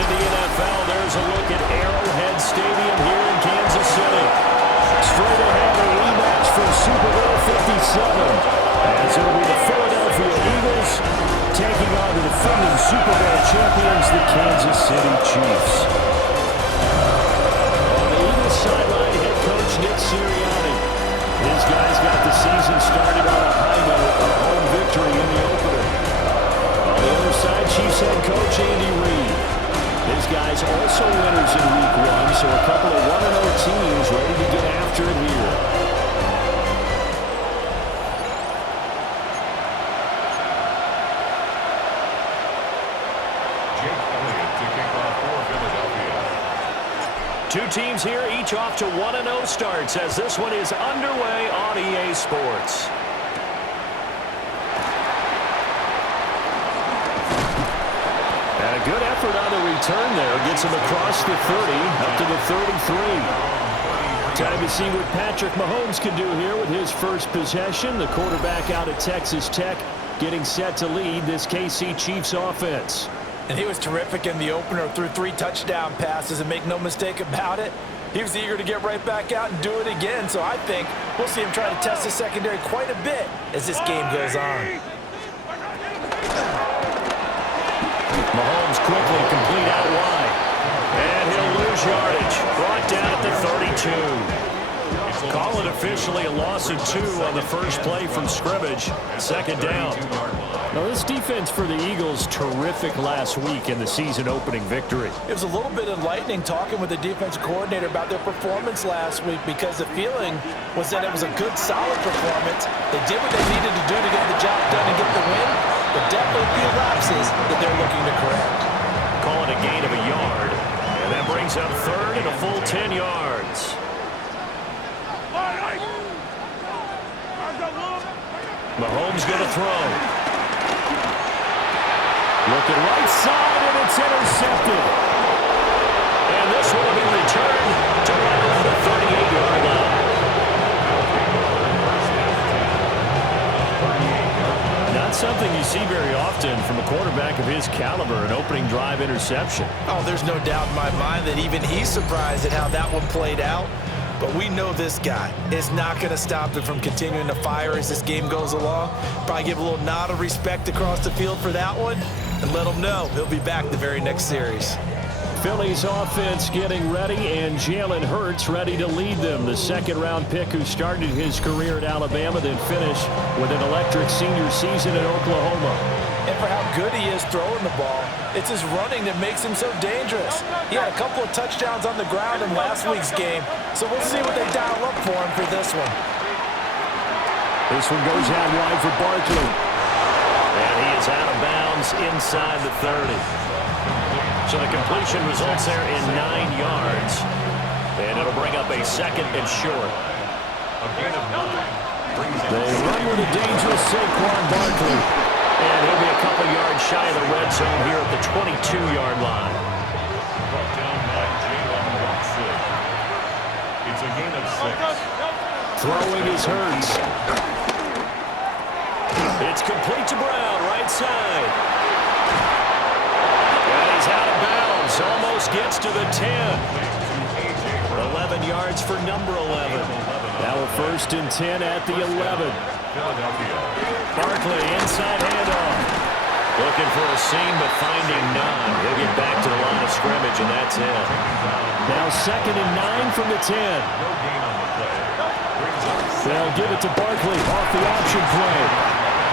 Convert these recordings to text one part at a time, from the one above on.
in the NFL. There's a look at Arrowhead Stadium here in Kansas City. Straight ahead, a rematch for Super Bowl 57. As it'll be the Philadelphia Eagles taking on the defending Super Bowl champions, the Kansas City Chiefs. On the Eagles sideline, head coach Nick Sirianni. His guys got the season started on a high note, a home victory in the opener. On the other side, Chiefs head coach Andy Reid. His guys also winners in Week 1, so a couple of 1-0 teams ready to get after it here. Two teams here, each off to 1-0 starts as this one is underway on EA Sports. And a good effort on the return there. Gets him across the 30, up to the 33. Time to see what Patrick Mahomes can do here with his first possession. The quarterback out of Texas Tech getting set to lead this KC Chiefs offense. And he was terrific in the opener, threw 3 touchdown passes, and make no mistake about it, he was eager to get right back out and do it again. So I think we'll see him try to test the secondary quite a bit as this game goes on. Mahomes quickly complete out wide. And he'll lose yardage. Brought down at the 32. Call it officially a loss of 2 on the first play from scrimmage. Second down. Now, this defense for the Eagles, terrific last week in the season-opening victory. It was a little bit enlightening talking with the defensive coordinator about their performance last week because the feeling was that it was a good, solid performance. They did what they needed to do to get the job done and get the win, but definitely a few lapses that they're looking to correct. Call it a gain of a yard, and that brings up third and a full 10 yards. Mahomes going to throw. Looking right side, and it's intercepted. And this will be returned to right around the 38-yard line. Not something you see very often from a quarterback of his caliber, an opening drive interception. Oh, there's no doubt in my mind that even he's surprised at how that one played out. But we know this guy is not going to stop him from continuing to fire as this game goes along. Probably give a little nod of respect across the field for that one and let him know he'll be back the very next series. Philly's offense getting ready, and Jalen Hurts ready to lead them. The second-round pick who started his career at Alabama, then finished with an electric senior season in Oklahoma. And for how good he is throwing the ball, it's his running that makes him so dangerous. He had a couple of touchdowns on the ground in last week's game, so we'll see what they dial up for him for this one. This one goes out wide for Barkley. And he is out of bounds inside the 30. So the completion results there in 9 yards. And it'll bring up a second and short. A gain of 9. They run with a dangerous Saquon Barkley. And he'll be a couple yards shy of the red zone here at the 22-yard line. Brought down by Jalen Hurts. It's a gain of 6. Throwing is Hurts. It's complete to Brown, right side. And he's out of bounds. Almost gets to the 10. 11 yards for number 11. Now a first and 10 at the 11. Barkley, inside handoff. Looking for a seam, but finding none. He'll get back to the line of scrimmage, and that's it. Now second and 9 from the 10. They'll give it to Barkley off the option play.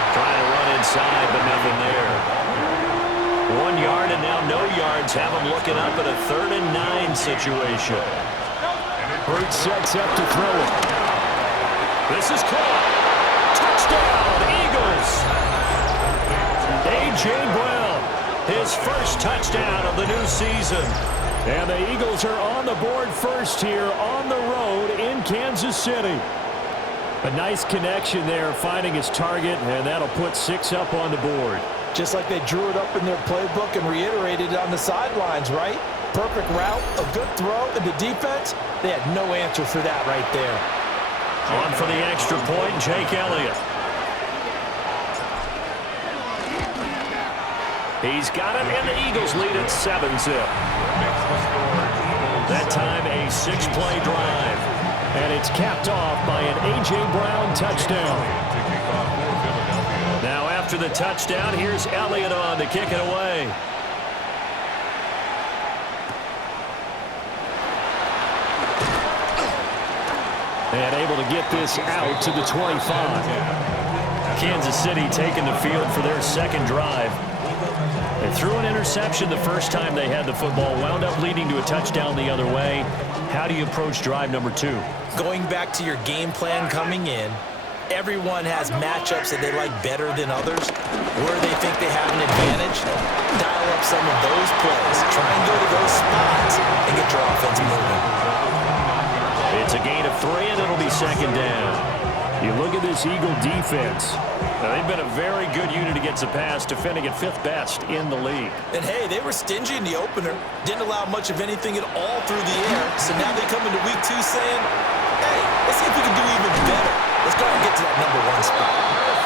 Trying to run inside, but nothing there. 1 yard and now no yards. Have them looking up at a 3rd and 9 situation. Hurts sets up to throw it. This is caught. Touchdown, Eagles. A.J. Brown, his first touchdown of the new season. And the Eagles are on the board first here on the road in Kansas City. A nice connection there, finding his target, and that'll put 6 up on the board. Just like they drew it up in their playbook and reiterated it on the sidelines, right? Perfect route, a good throw, and the defense, they had no answer for that right there. On for the extra point, Jake Elliott. He's got it, and the Eagles lead at 7-zip. That time, a 6-play drive. And it's capped off by an A.J. Brown touchdown. Now, after the touchdown, here's Elliott on to kick it away. And able to get this out to the 25. Kansas City taking the field for their second drive. They threw an interception the first time they had the football, wound up leading to a touchdown the other way. How do you approach drive number 2? Going back to your game plan coming in, everyone has matchups that they like better than others. Where they think they have an advantage, dial up some of those plays. Try and go to those spots and get your offense moving. It's a gain of 3, and it'll be second down. You look at this Eagle defense. Now, they've been a very good unit against the pass, defending at 5th best in the league. And, hey, they were stingy in the opener. Didn't allow much of anything at all through the air. So now they come into week 2 saying, hey, let's see if we can do even better. Let's go and get to that number 1 spot.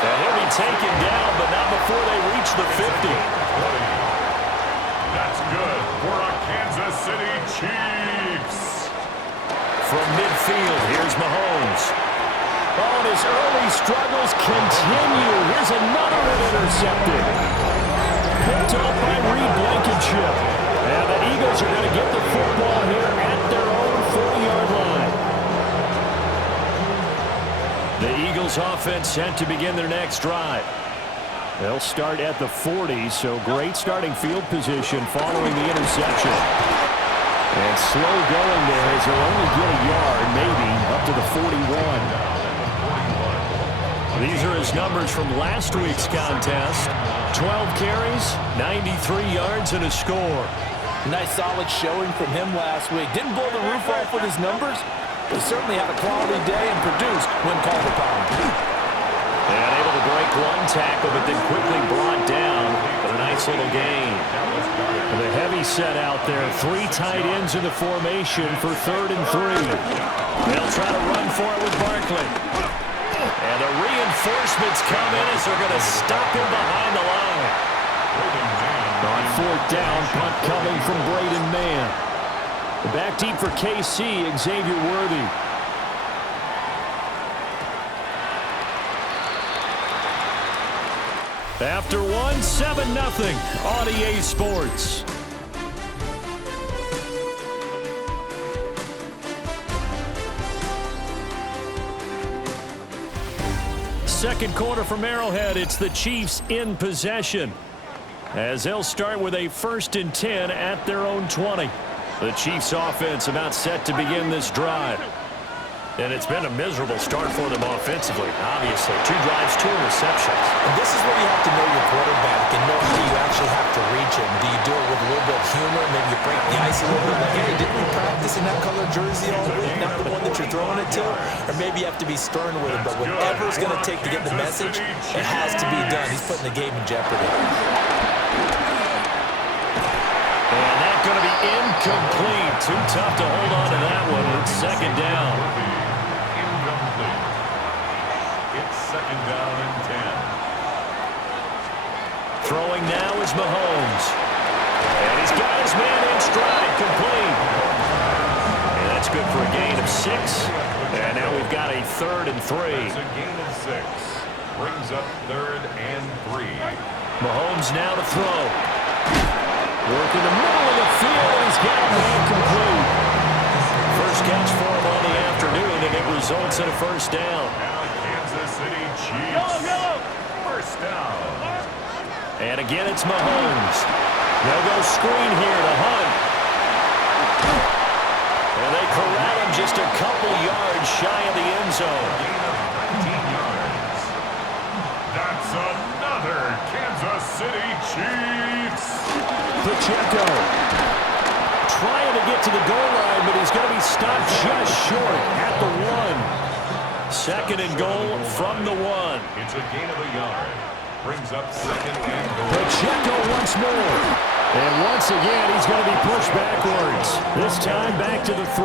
And he'll be taken down, but not before they reach the 50. That's good for a Kansas City Chiefs. From midfield, here's Mahomes. Oh, and his early struggles continue. Here's another one intercepted. Picked off by Reed Blankenship. And the Eagles are going to get the football here at their own 40-yard line. The Eagles offense set to begin their next drive. They'll start at the 40, so great starting field position following the interception. And slow going there as they'll only get a yard, maybe, up to the 41. These are his numbers from last week's contest. 12 carries, 93 yards, and a score. Nice solid showing from him last week. Didn't blow the roof off with his numbers, but he certainly had a quality day and produced when called upon. And able to break one tackle, but then quickly brought down for a nice little gain. The heavy set out there. 3 tight ends in the formation for 3rd and 3. They'll try to run for it with Barkley. And the reinforcements come in as they're going to stop him behind the line. On 4th down, punt coming from Braden Mann. Back deep for KC, Xavier Worthy. After 1, 7-0 on EA Sports. Second quarter from Arrowhead, it's the Chiefs in possession, as they'll start with a 1st and 10 at their own 20. The Chiefs offense about set to begin this drive. And it's been a miserable start for them offensively, obviously. 2 drives, 2 interceptions. And this is where you have to know your quarterback and know how you actually have to reach him. Do you do it with a little bit of humor? Maybe you break the ice a little bit. Like, hey, didn't we practice in that color jersey all week? Not the one that you're throwing it to? Or maybe you have to be stern with him. But whatever it's going to take to get the message, it has to be done. He's putting the game in jeopardy. And that's going to be incomplete. Too tough to hold on to that one. It's second down. Second down and 10. Throwing now is Mahomes. And he's got his man in stride, complete. And that's good for a gain of 6. And now we've got a 3rd and 3. That's a gain of 6. Brings up 3rd and 3. Mahomes now to throw. Work in the middle of the field, and he's got a man complete. First catch for him on the afternoon, and it results in a 1st down. City Chiefs. First down. And again, it's Mahomes. They'll go screen here to Hunt. And they corral him just a couple yards shy of the end zone. Gain of 19 yards. That's another Kansas City Chiefs. Pacheco trying to get to the goal line, but he's going to be stopped just short at the 1. 2nd and goal from the 1. It's a gain of a yard. Brings up 2nd and goal. Pacheco once more. And once again, he's going to be pushed backwards. This time back to the 3.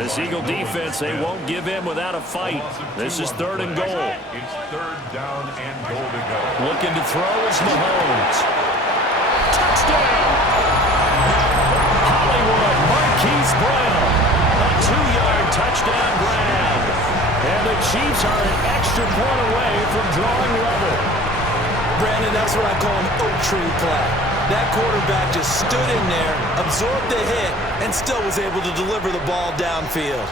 This Eagle defense, they won't give in without a fight. This is 3rd and goal. It's 3rd down and goal to go. Looking to throw is Mahomes. Brandon, that's what I call an oak tree play. That quarterback just stood in there, absorbed the hit, and still was able to deliver the ball downfield.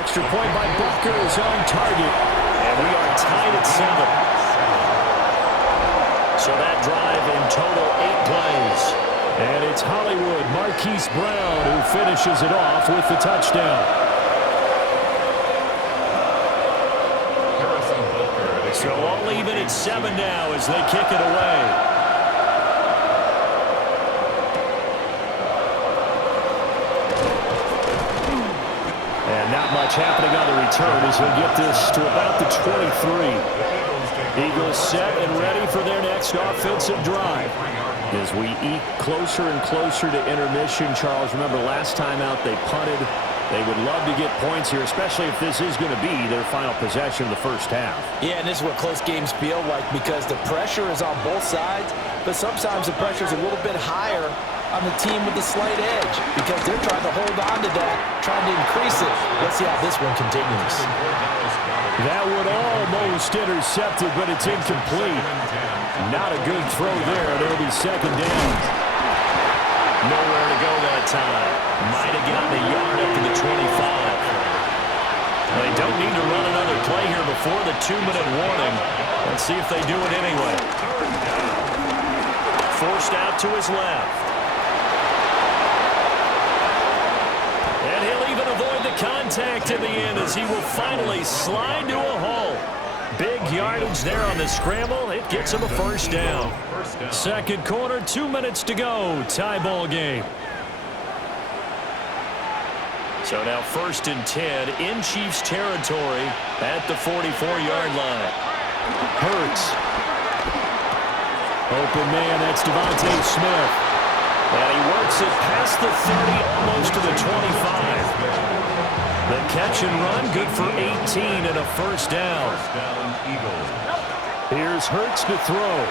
Extra point by Butker is on target. And we are tied at 7. So that drive in total 8 plays. And it's Hollywood Marquise Brown who finishes it off with the touchdown. So all even at 7 now as they kick it away. Not much happening on the return as we get this to about the 23. Eagles set and ready for their next offensive drive. As we eke closer and closer to intermission, Charles, remember last time out they punted. They would love to get points here, especially if this is going to be their final possession of the first half. Yeah, and this is what close games feel like because the pressure is on both sides, but sometimes the pressure is a little bit higher on the team with the slight edge because they're trying to hold on to that, trying to increase it. Let's see how this one continues. That would almost intercepted, but it's incomplete. Not a good throw there. It'll be second down. Nowhere to go that time. Might have gotten a yard up to the 25. They don't need to run another play here before the 2-minute warning. Let's see if they do it anyway. Forced out to his left. And he'll even avoid the contact in the end as he will finally slide to a hole. Big yardage there on the scramble. It gets him a first down. Second quarter, 2 minutes to go. Tie ball game. So now 1st and 10 in Chiefs territory at the 44-yard line. Hurts. Open man, that's Devontae Smith. And he works it past the 30, almost to the 25. The catch and run, good for 18 and a first down. Here's Hurts to throw.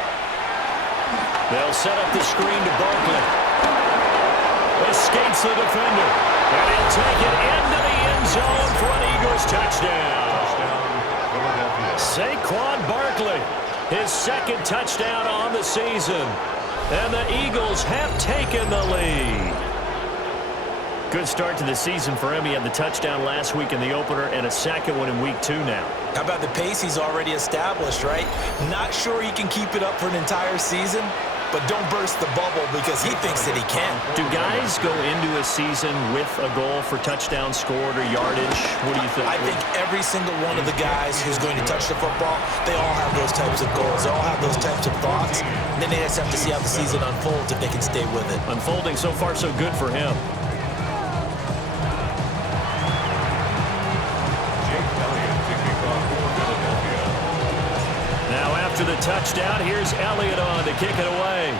They'll set up the screen to Barkley. Escapes the defender. And he'll take it into the end zone for an Eagles touchdown. Saquon Barkley, his second touchdown on the season. And the Eagles have taken the lead. Good start to the season for him. He had the touchdown last week in the opener and a second one in week 2 now. How about the pace he's already established, right? Not sure he can keep it up for an entire season, but don't burst the bubble because he thinks that he can. Do guys go into a season with a goal for touchdown scored or yardage? What do you think? I think every single one of the guys who's going to touch the football, they all have those types of goals. They all have those types of thoughts. And then they just have to see how the season unfolds if they can stay with it. Unfolding so far so good for him. Now after the touchdown, here's Elliott on to kick it away.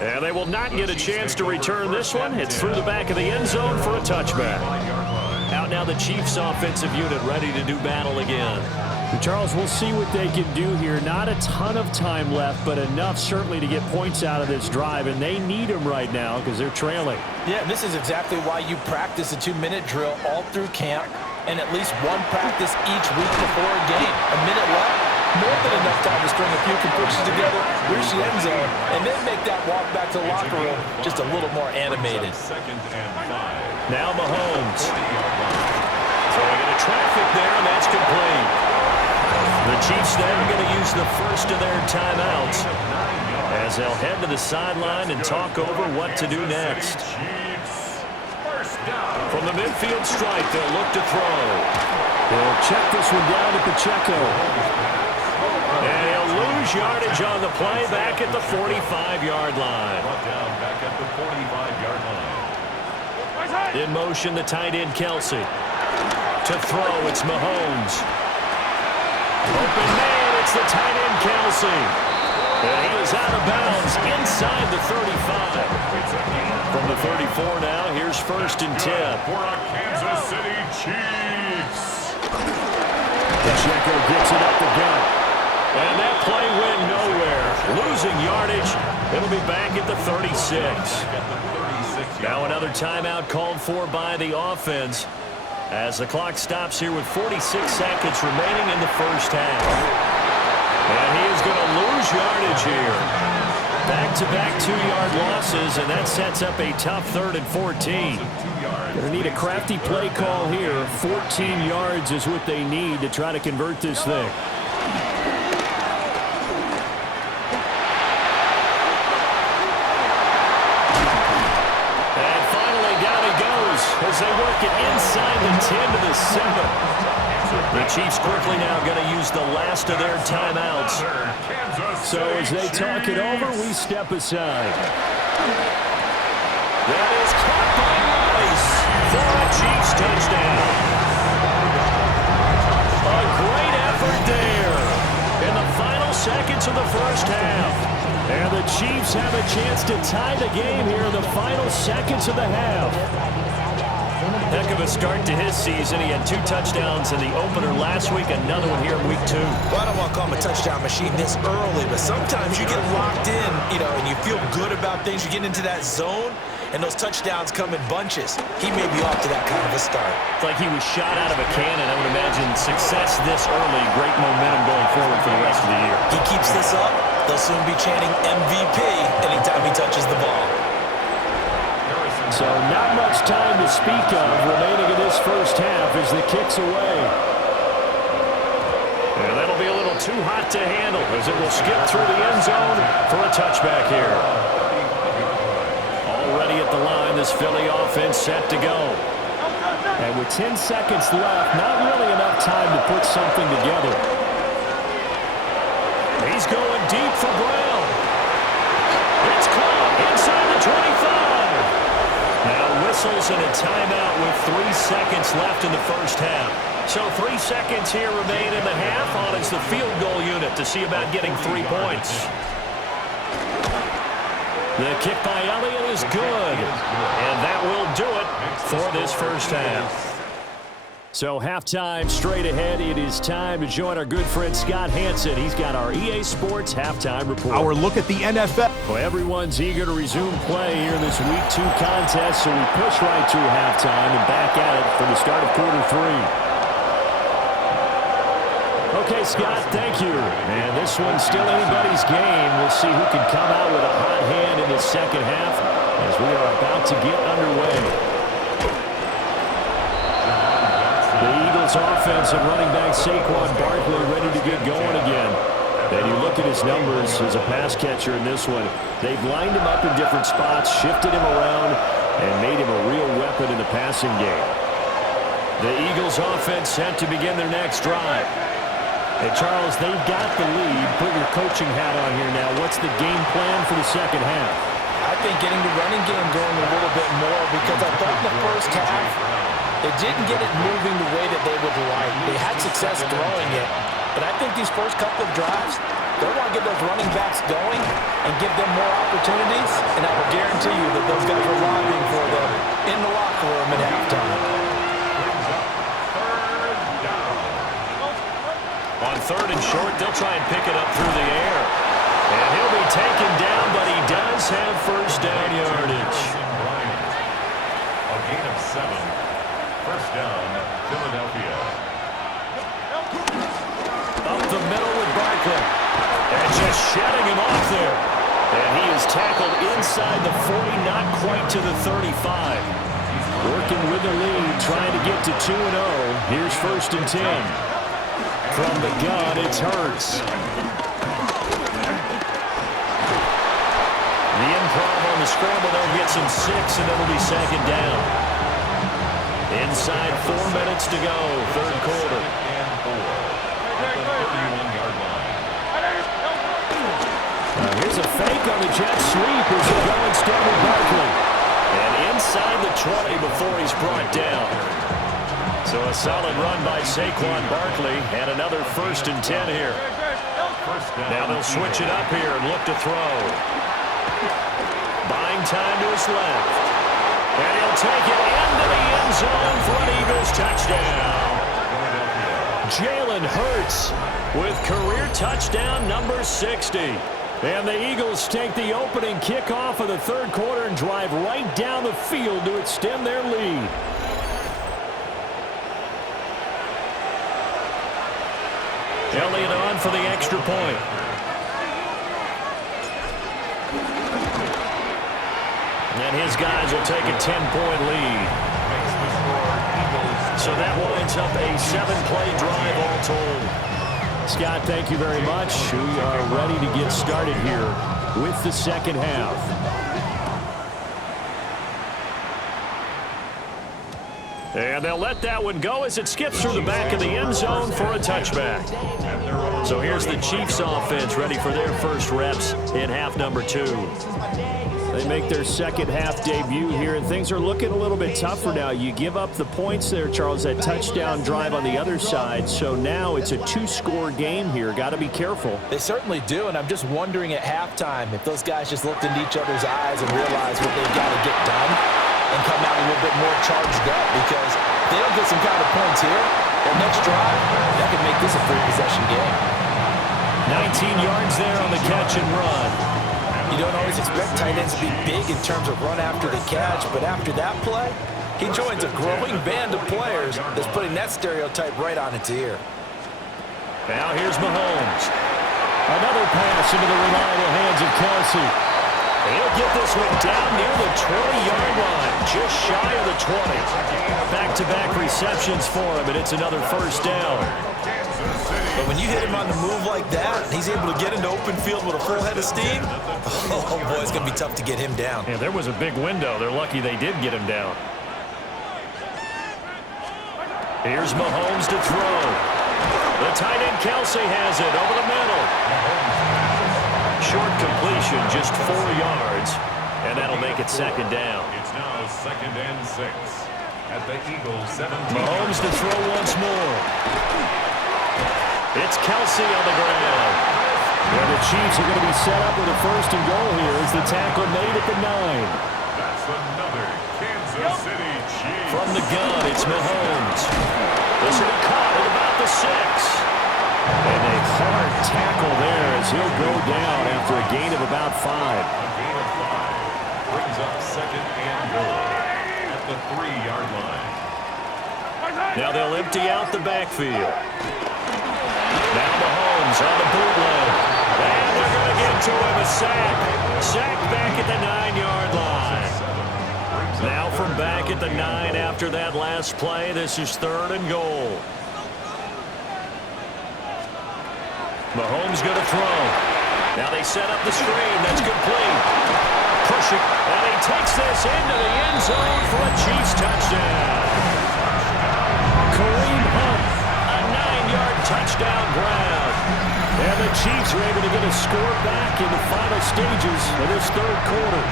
And they will not get a chance to return this one. It's through the back of the end zone for a touchback. Out now the Chiefs offensive unit ready to do battle again. Charles, we'll see what they can do here. Not a ton of time left, but enough certainly to get points out of this drive, and they need them right now because they're trailing. Yeah, this is exactly why you practice a 2-minute drill all through camp and at least one practice each week before a game. A minute left, more than enough time to string a few completions together, reach the end zone, and then make that walk back to the locker room just a little more animated. Now Mahomes. Throwing into traffic there, and that's complete. The Chiefs then are going to use the first of their timeouts as they'll head to the sideline and talk over what to do next. From the midfield stripe, they'll look to throw. They'll check this one down to Pacheco. And he'll lose yardage on the play back at the 45-yard line. In motion, the tight end, Kelsey. To throw, it's Mahomes. Open man, it's the tight end, Kelsey. And he is out of bounds inside the 35. From the 34 now, here's 1st and 10. For our Kansas City Chiefs. Pacheco gets it up the gut. And that play went nowhere. Losing yardage. It'll be back at the 36. Now another timeout called for by the offense. As the clock stops here with 46 seconds remaining in the first half. And he is going to lose yardage here. Back-to-back 2-yard losses, and that sets up a tough 3rd and 14. Going to need a crafty play call here. 14 yards is what they need to try to convert this thing. And finally down he goes as they work it inside the 10 to the 7. The Chiefs quickly now going to use the last of their timeouts. So as they talk it over, we step aside. That is caught by Rice for a Chiefs touchdown. A great effort there in the final seconds of the first half. And the Chiefs have a chance to tie the game here in the final seconds of the half. Heck of a start to his season. He had 2 touchdowns in the opener last week, another one here in week 2. Well, I don't want to call him a touchdown machine this early, but sometimes you get locked in, and you feel good about things. You get into that zone, and those touchdowns come in bunches. He may be off to that kind of a start. It's like he was shot out of a cannon. I would imagine success this early, great momentum going forward for the rest of the year. He keeps this up, they'll soon be chanting MVP anytime he touches the ball. So not much time to speak of remaining in this first half as the kick's away. And that'll be a little too hot to handle as it will skip through the end zone for a touchback here. Already at the line, this Philly offense set to go. And with 10 seconds left, not really enough time to put something together. He's going deep for Brown. It's caught inside the 25. Now whistles and a timeout with 3 seconds left in the first half. So 3 seconds here remain in the half on as the field goal unit to see about getting 3 points. The kick by Elliott is good. And that will do it for this first half. So halftime straight ahead. It is time to join our good friend Scott Hansen. He's got our EA Sports halftime report. Our look at the NFL. Well, everyone's eager to resume play here in this Week 2 contest, so we push right through halftime and back at it for the start of quarter 3. Okay, Scott, thank you. And this one's still anybody's game. We'll see who can come out with a hot hand in the second half as we are about to get underway. The Eagles offense and running back Saquon Barkley ready to get going again. And you look at his numbers as a pass catcher in this one. They've lined him up in different spots, shifted him around, and made him a real weapon in the passing game. The Eagles offense set to begin their next drive. Hey, Charles, they've got the lead. Put your coaching hat on here now. What's the game plan for the second half? I think getting the running game going a little bit more because I thought in the first half they didn't get it moving the way that they would like. They had success throwing it, but I think these first couple of drives, they want to get those running backs going and give them more opportunities, and I will guarantee you that those guys were lobbying for them in the locker room at halftime. On 3rd and short, they'll try and pick it up through the air. And he'll be taken down, but he does have first down yardage. A gain of 7. First down, Philadelphia. Up the middle with Barkley. And just shutting him off there. And he is tackled inside the 40, not quite to the 35. Working with the lead, trying to get to 2-0. Here's 1st and 10. From the gun, it's Hurts. The improv on the scramble, they'll get some 6, and it'll be 2nd down. Inside 4 minutes to go, 3rd quarter. And 4 at the 31-yard line. Here's a fake on the jet sweep as they go instead with Barkley. And inside the 20 before he's brought down. So a solid run by Saquon Barkley and another 1st and 10 here. Now they'll switch it up here and look to throw. Buying time to his left. And he'll take it into the end zone for an Eagles touchdown. Jalen Hurts with career touchdown number 60. And the Eagles take the opening kickoff of the 3rd quarter and drive right down the field to extend their lead. Elliott on for the extra point. And his guys will take a 10-point lead. So that winds up a 7-play drive all told. Scott, thank you very much. We are ready to get started here with the second half. And they'll let that one go as it skips through the back of the end zone for a touchback. So here's the Chiefs offense ready for their first reps in half number 2. They make their second half debut here, and things are looking a little bit tougher now. You give up the points there, Charles, that touchdown drive on the other side. So now it's a 2-score game here. Got to be careful. They certainly do, and I'm just wondering at halftime if those guys just looked into each other's eyes and realized what they've got to get done and come out a little bit more charged up, because if they don't get some kind of points here, their next drive, that could make this a 3-possession game. 19 yards there on the catch and run. You don't always expect tight ends to be big in terms of run after the catch, but after that play, he joins a growing band of players that's putting that stereotype right on its ear. Now here's Mahomes. Another pass into the reliable hands of Kelsey. He'll get this one down near the 20-yard line, just shy of the 20. Back-to-back receptions for him, and it's another first down. But when you hit him on the move like that, he's able to get into open field with a full head of steam, oh boy, it's going to be tough to get him down. Yeah, there was a big window. They're lucky they did get him down. Here's Mahomes to throw. The tight end Kelsey has it over the middle. Short completion, just 4 yards, and that'll make it second down. It's now 2nd and 6 at the Eagles 17. Mahomes to throw once more. It's Kelsey on the ground. And the Chiefs are going to be set up with a 1st and goal here as the tackle made at the 9. That's another Kansas City Chiefs. From the gun, it's Mahomes. This will be caught at about the 6. And a hard tackle there as he'll go down after a gain of about 5. A gain of 5 brings up 2nd and goal at the 3-yard line. Now they'll empty out the backfield. Now Mahomes on the bootleg. And they're going to get to him, a sack. Sack back at the 9-yard line. Now from back at the 9 after that last play, this is 3rd and goal. Mahomes going to throw. Now they set up the screen. That's complete. Pushing. And he takes this into the end zone for a Chiefs touchdown. Kareem Hunt, a 9-yard touchdown grab. And the Chiefs are able to get a score back in the final stages of this 3rd quarter.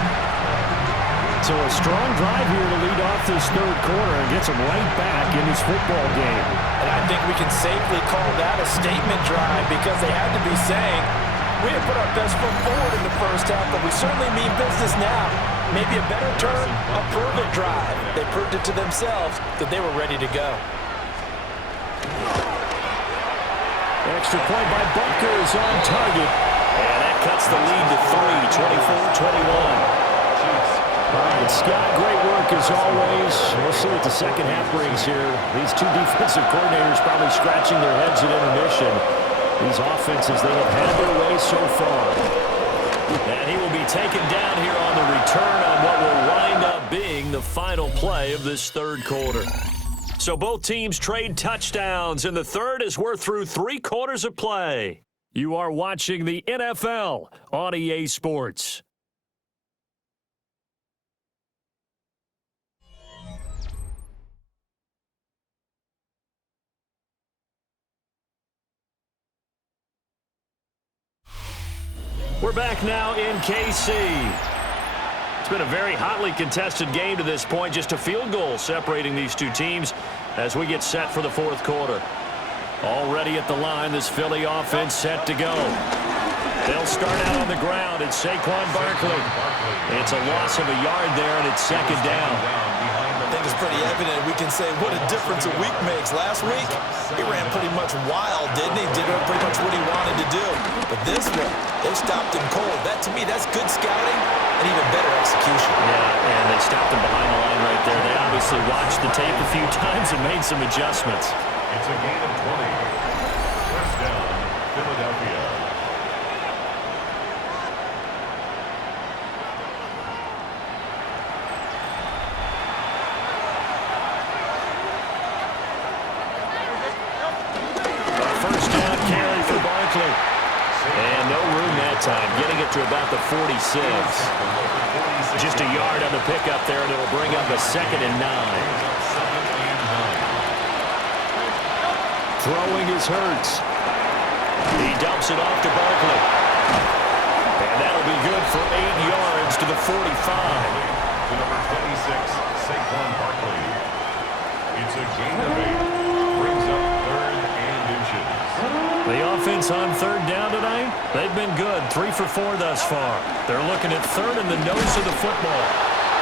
So a strong drive here to lead off this 3rd quarter and gets them right back in this football game. And I think we can safely call that a statement drive, because they had to be saying, we didn't put our best foot forward in the first half, but we certainly mean business now. Maybe a better term, a prove-it drive. They proved it to themselves that they were ready to go. Extra point by Bunker is on target. And that cuts the lead to 3, 24-21. All right, Scott, great work as always. We'll see what the second half brings here. These two defensive coordinators probably scratching their heads at intermission. These offenses, they have had their way so far. And he will be taken down here on the return on what will wind up being the final play of this 3rd quarter. So both teams trade touchdowns in the 3rd as we're through 3 quarters of play. You are watching the NFL on EA Sports. We're back now in KC. It's been a very hotly contested game to this point. Just a field goal separating these two teams as we get set for the 4th quarter. Already at the line, this Philly offense set to go. They'll start out on the ground. It's Saquon Barkley. It's a loss of a yard there, and it's 2nd down. I think it's pretty evident. We can say what a difference a week makes. Last week, he ran pretty much wild, didn't he? Did pretty much what he wanted to do. But this one, they stopped him cold. That, to me, that's good scouting and even better execution. Yeah, and they stopped him behind the line right there. They obviously watched the tape a few times and made some adjustments. It's a gain of 20. First down. out to about the 46. Just a yard on the pickup there, and it'll bring up a 2nd and 9. Throwing is Hurts. He dumps it off to Barkley. And that'll be good for 8 yards to the 45. To number 26, Saquon Barkley. It's a gain of 8. Brings up 3rd and inches. The offense on 3rd down tonight, they've been good. 3 for 4 thus far. They're looking at 3rd in the nose of the football.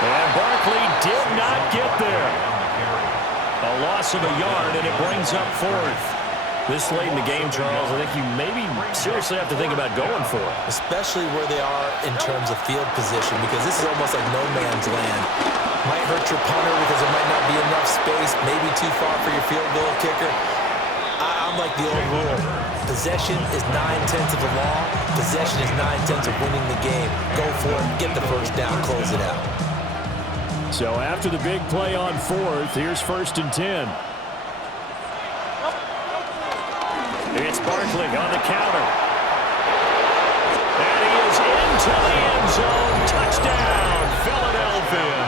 And Barkley did not get there. A loss of a yard, and it brings up 4th. This late in the game, Charles, I think you maybe seriously have to think about going for it. Especially where they are in terms of field position, because this is almost like no man's land. Might hurt your punter because there might not be enough space, maybe too far for your field goal kicker. I'm like the old rule. Possession is 9/10 of the law. Possession is 9/10 of winning the game. Go for it, get the first down, close it out. So after the big play on 4th, here's 1st and 10. It's Barkley on the counter. And he is into the end zone. Touchdown, Philadelphia.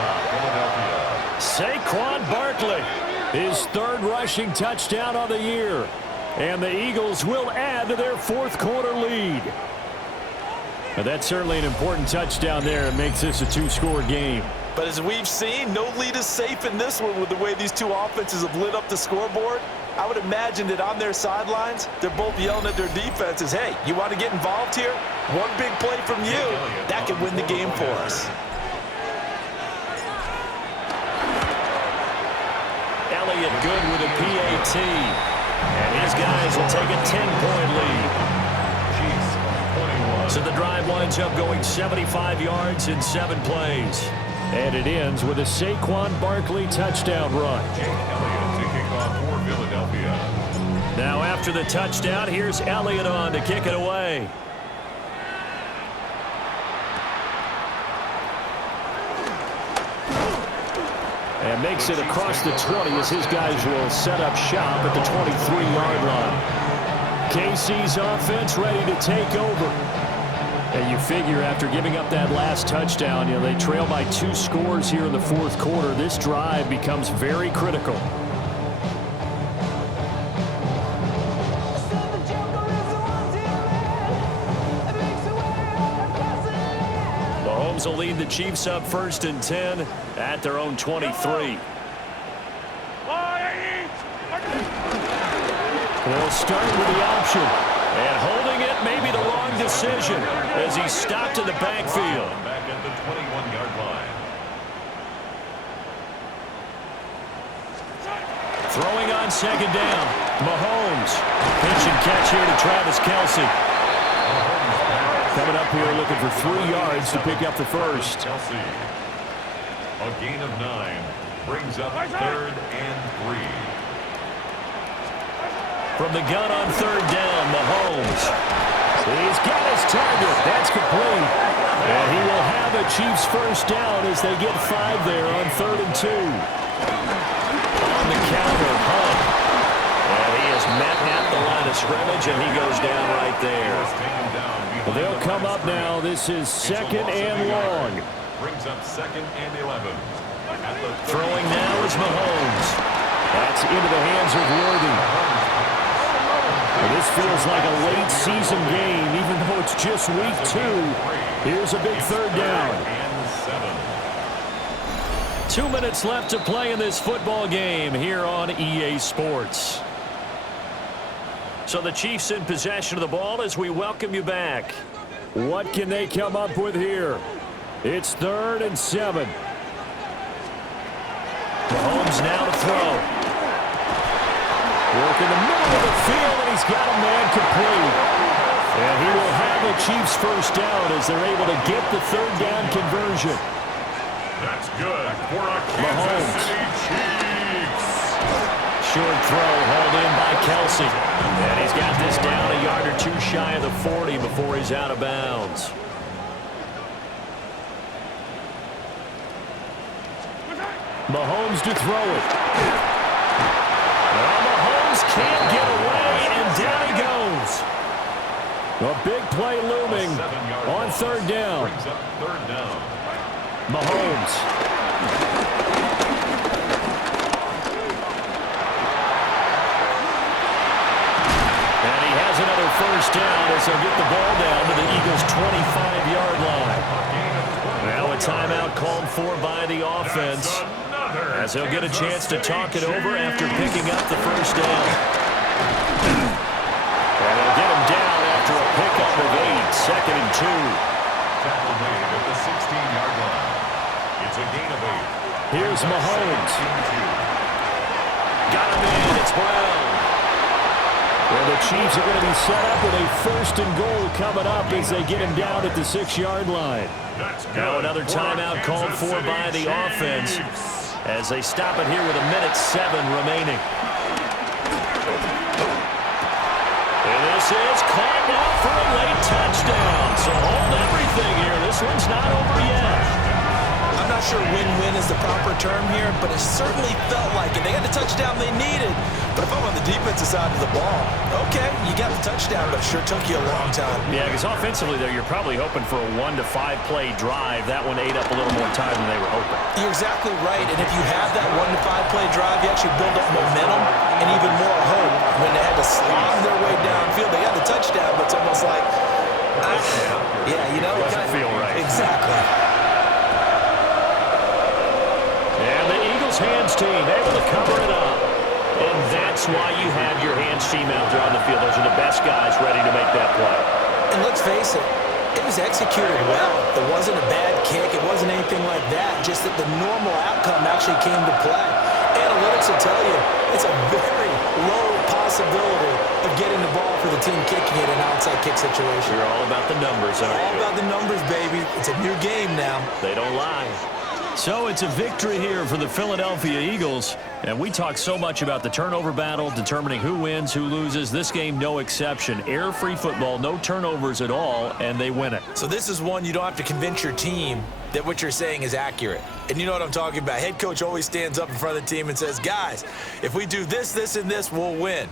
Saquon Barkley, his 3rd rushing touchdown of the year. And the Eagles will add to their 4th quarter lead. And that's certainly an important touchdown there. It makes this a 2-score game. But as we've seen, no lead is safe in this one with the way these two offenses have lit up the scoreboard. I would imagine that on their sidelines, they're both yelling at their defenses, hey, you want to get involved here? One big play from you, that could win the game for us. Elliott good with a PAT. And his guys will take a 10-point lead. So the drive winds up going 75 yards in 7 plays. And it ends with a Saquon Barkley touchdown run. Elliott to kick off for Philadelphia. Now after the touchdown, here's Elliott on to kick it away. And makes it across the 20 as his guys will set up shop at the 23-yard line. KC's offense ready to take over. And you figure after giving up that last touchdown, they trail by 2 scores here in the 4th quarter. This drive becomes very critical. Mahomes will lead the Chiefs up 1st and 10 at their own 23. They'll start with the option. And holding it may be the wrong decision as he's stopped in the backfield. Back at the 21-yard line. Throwing on 2nd down. Mahomes. Pitch and catch here to Travis Kelce. Coming up here looking for 3 yards to pick up the 1st. Kelce. A gain of 9. Brings up 3rd and 3. From the gun on 3rd down, Mahomes. He's got his target. That's complete. And he will have a Chiefs 1st down as they get 5 there on 3rd and 2. On the counter, Hunt. And he is met at the line of scrimmage, and he goes down right there. Well, they'll come up now. This is 2nd and long. Brings up 2nd and 11. Throwing now is Mahomes. That's into the hands of Worthy. This feels like a late season game, even though it's just week 2. Here's a big 3rd down. 2 minutes left to play in this football game here on EA Sports. So the Chiefs in possession of the ball as we welcome you back. What can they come up with here? It's 3rd and 7. Mahomes now to throw. Work in the middle of the field, and he's got a man complete. And he will have a Chiefs 1st down as they're able to get the 3rd down conversion. That's good for a Mahomes. Kansas City Chiefs. Short throw hauled in by Kelce. And he's got this down a yard or 2 shy of the 40 before he's out of bounds. Mahomes to throw it. Well, Mahomes can't get away, and down he goes. A big play looming on third down. Brings up third down. Mahomes. And he has another first down as they'll get the ball down to the Eagles' 25-yard line. Now a timeout called for by the offense as they'll get a chance to talk it over after picking up the first down. And they'll get him down after a pickup of 8, second and 2. Tackle made at the 16-yard line. It's a gain of 8. Here's Mahomes. Got him in. It's Brown. Well, the Chiefs are going to be set up with a first and goal coming up as they get him down at the 6-yard line. Now another timeout called for by the offense as they stop it here with 1:07 remaining. And this is caught now for a late touchdown. So hold everything here. This one's not over yet. I'm not sure win-win is the proper term here, but it certainly felt like it. They got the touchdown they needed. But if I'm on the defensive side of the ball, okay, you got the touchdown, but it sure took you a long time. Yeah, because offensively there, you're probably hoping for a 1 to 5 play drive. That one ate up a little more time than they were hoping. You're exactly right, and if you have that 1 to 5 play drive, you actually build up momentum and even more hope. When they had to slog their way downfield, they got the touchdown, but it's almost like, yeah, you know, it doesn't feel right. Exactly. And the Eagles hands team able to cover it up. And that's why you have your hands team out there on the field. Those are the best guys ready to make that play. And let's face it, it was executed well. It wasn't a bad kick. It wasn't anything like that. Just that the normal outcome actually came to play. Analytics will tell you it's a very low possibility of getting the ball for the team kicking it in an outside kick situation. You're all about the numbers, aren't you? All about the numbers, baby. It's a new game now. They don't lie. So it's a victory here for the Philadelphia Eagles. And we talk so much about the turnover battle, determining who wins, who loses. This game, no exception. Error-free football, no turnovers at all, and they win it. So this is one you don't have to convince your team that what you're saying is accurate. And you know what I'm talking about. Head coach always stands up in front of the team and says, guys, if we do this, this, and this, we'll win.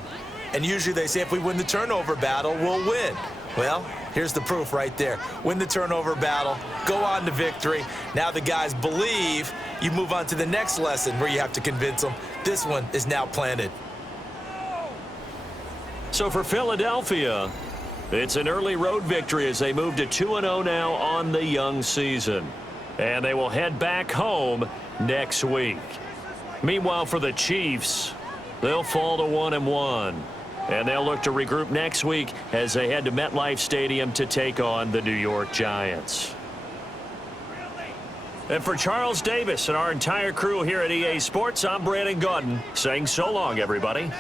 And usually they say if we win the turnover battle, we'll win. Well, here's the proof right there. Win the turnover battle, go on to victory. Now the guys believe. You move on to the next lesson where you have to convince them. This one is now planted. So for Philadelphia, it's an early road victory as they move to 2-0 now on the young season. And they will head back home next week. Meanwhile, for the Chiefs, they'll fall to 1-1. And they'll look to regroup next week as they head to MetLife Stadium to take on the New York Giants. And for Charles Davis and our entire crew here at EA Sports, I'm Brandon Gaudin saying so long, everybody.